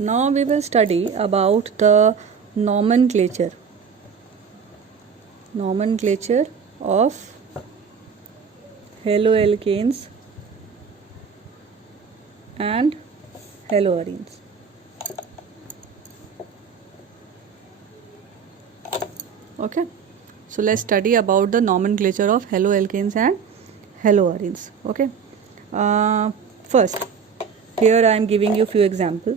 Now we will study about the nomenclature of haloalkanes and haloarenes. Okay, so let's study about the nomenclature of haloalkanes and haloarenes. Okay, first here I am giving you few examples.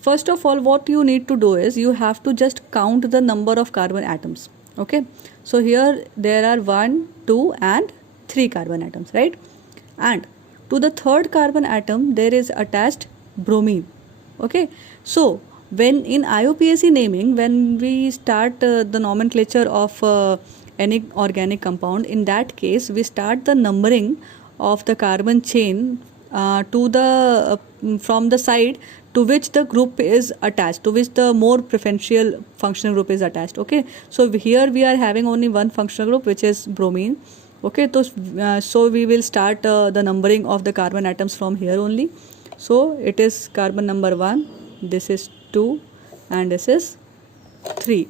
First of all, what you need to do is you have to just count the number of carbon atoms. Okay, so here there are 1, 2 and 3 carbon atoms, right? And to the third carbon atom there is attached bromine. Okay, so when in IUPAC naming, when we start the nomenclature of any organic compound, in that case we start the numbering of the carbon chain to the from the side to which the group is attached, to which the more preferential functional group is attached. Okay, so here we are having only one functional group, which is bromine. Okay, so we will start the numbering of the carbon atoms from here only. So it is carbon number 1, this is 2 and this is 3.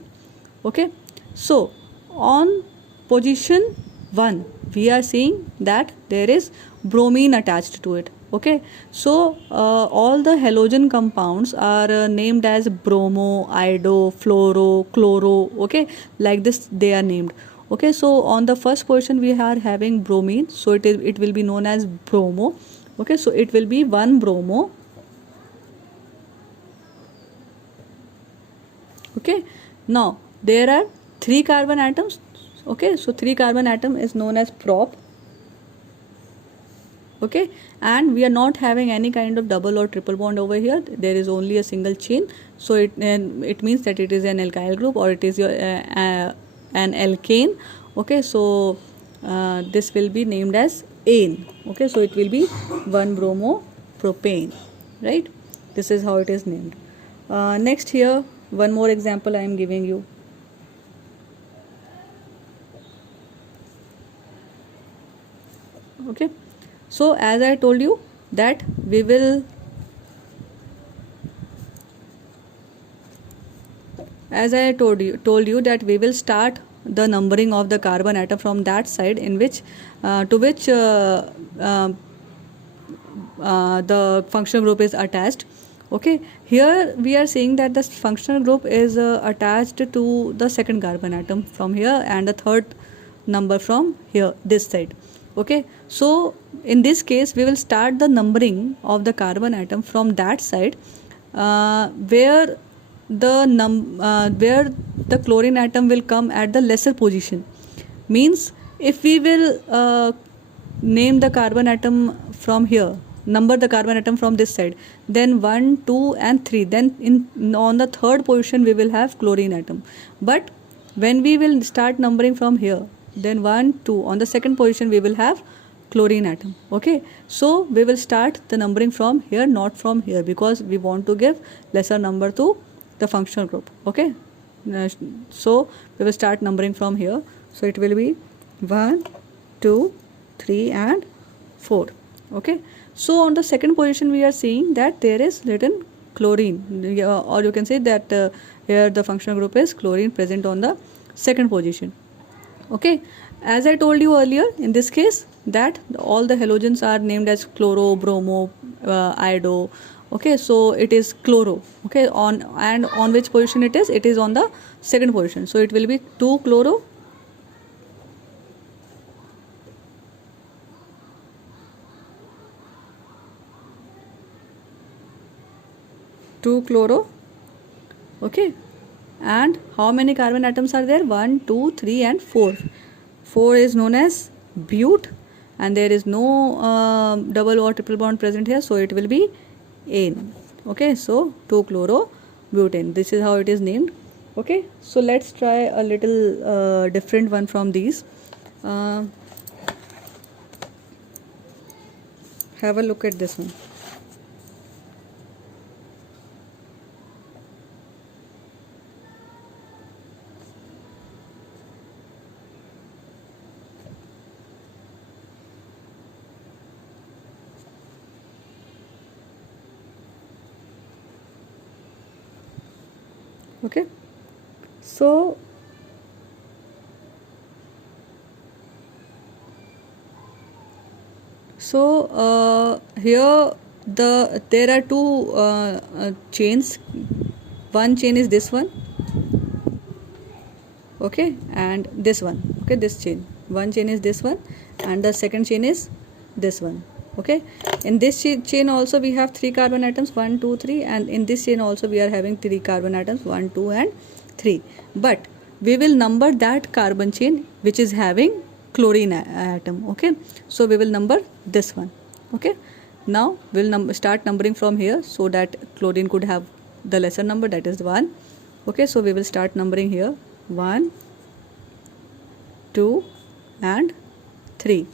Okay, so on position 1 we are seeing that there is bromine attached to it. Okay, so all the halogen compounds are named as bromo, iodo, fluoro, chloro. Okay, like this they are named. Okay, so on the first position we are having bromine, so it will be known as bromo. Okay, so it will be 1 bromo. Okay, now there are 3 carbon atoms. Okay, so 3 carbon atom is known as prop. Okay, and we are not having any kind of double or triple bond over here. There is only a single chain, so it means that it is an alkyl group, or it is your an alkane. Okay, so this will be named as ane. Okay, so it will be 1 bromo propane, right? This is how it is named. Next here, one more example I am giving you. Okay, so as I told you that we will told you that we will start the numbering of the carbon atom from that side in which to which the functional group is attached. Okay, here we are saying that the functional group is attached to the second carbon atom from here and the third number from here, this side. Okay, so in this case we will start the numbering of the carbon atom from that side where the chlorine atom will come at the lesser position. Means if we will name the carbon atom from here, number the carbon atom from this side, then 1, 2 and 3, then on the third position we will have chlorine atom. But when we will start numbering from here, then 1, 2, on the second position we will have chlorine atom. Okay, so we will start the numbering from here, not from here, because we want to give lesser number to the functional group. Okay, so we will start numbering from here. So it will be 1, 2, 3 and 4. Okay, so on the second position we are seeing that there is written chlorine, or you can say that here the functional group is chlorine present on the second position. Okay, as I told you earlier, in this case that all the halogens are named as chloro, bromo, iodo. Okay, so it is chloro. Okay, on which position it is? It is on the second position. So it will be 2 chloro, 2 chloro. Okay, and how many carbon atoms are there? 1, 2, 3 and 4. 4 is known as bute, and there is no double or triple bond present here, so it will be ane. Okay, so 2 chloro butane, this is how it is named. Okay, so let's try a little different one from these. Have a look at this one. Okay, so here there are two chains. One chain is this one, okay, and this one, okay, this chain. One chain is this one, and the second chain is this one, okay. In this chain also we have 3 carbon atoms, 1 2 3, and in this chain also we are having 3 carbon atoms, 1 2 and 3. But we will number that carbon chain which is having chlorine atom, okay. So we will number this one, okay. Now we'll start numbering from here so that chlorine could have the lesser number, that is 1, okay. So we will start numbering here, 1 2 and 3,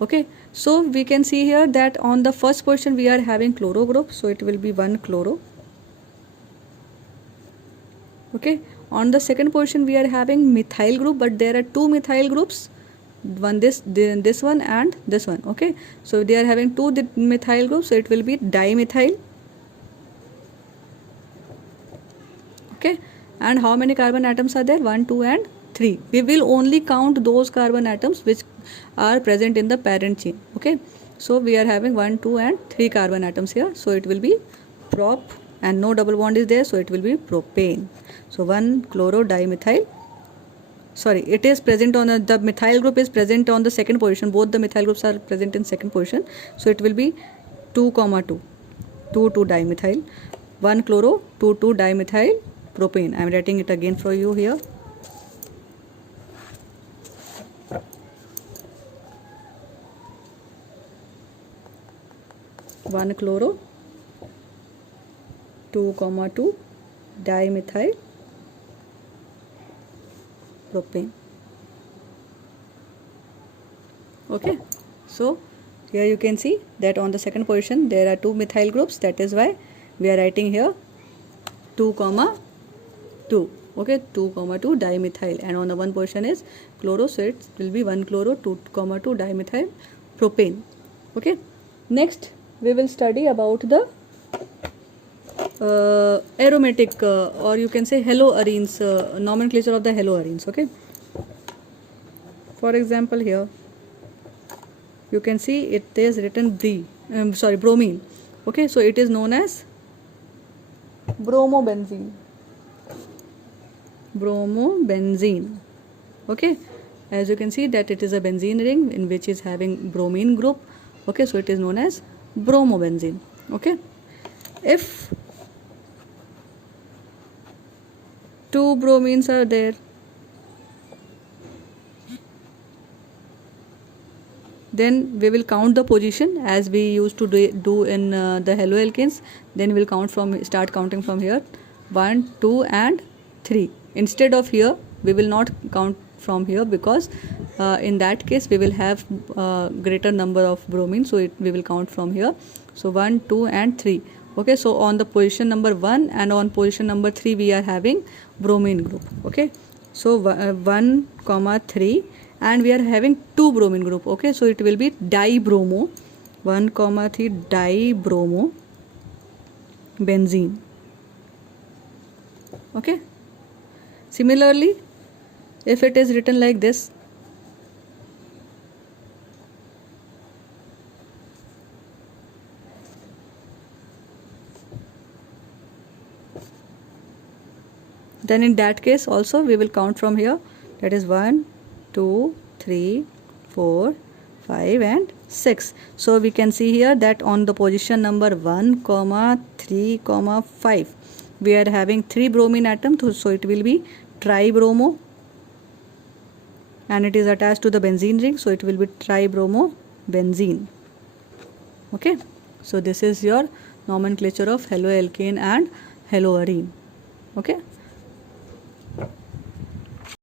okay. So we can see here that on the first position we are having chloro group, so it will be 1 chloro, okay. On the second position we are having methyl group, but there are 2 methyl groups, one this one and this one, okay. So they are having 2 methyl groups, so it will be dimethyl, okay. And how many carbon atoms are there? 1 2 and 3. We will only count those carbon atoms which are present in the parent chain, okay. So we are having 1 2 and 3 carbon atoms here, so it will be prop, and no double bond is there, so it will be propane. So 1 chloro dimethyl, sorry, it is present on the methyl group is present on the second position. Both the methyl groups are present in second position, so it will be 2 2 2 dimethyl, 1 chloro 2 dimethyl propane. I am writing it again for you here. One chloro 2 2 dimethyl propane, okay. So here you can see that on the second position there are 2 methyl groups, that is why we are writing here 2 2, okay, 2 2 dimethyl, and on the one position is chloro, so it will be 1 chloro 2 2 dimethyl propane, okay. Next we will study about the aromatic or you can say haloarenes, nomenclature of the haloarenes, okay. For example, here you can see it is written bromine, okay. So it is known as bromobenzene, okay. As you can see that it is a benzene ring in which is having bromine group, okay. So it is known as bromobenzene, okay. If 2 bromines are there, then we will count the position as we used to do in the haloalkanes. Then we will start counting from here, 1 2 and 3. Instead of here we will not count from here, because in that case we will have greater number of bromine, so we will count from here. So 1 2 and 3, okay. So on the position number 1 and on position number 3 we are having bromine group, okay. So 1 3, and we are having 2 bromine group, okay. So it will be dibromo, 1 3 dibromo benzene, okay. Similarly, if it is written like this, then in that case also we will count from here, that is 1 2 3 4 5 and 6. So we can see here that on the position number 1 3 5 we are having 3 bromine atoms, so it will be tribromo, and it is attached to the benzene ring, so it will be tribromo benzene, okay. So this is your nomenclature of haloalkane and haloarene, okay.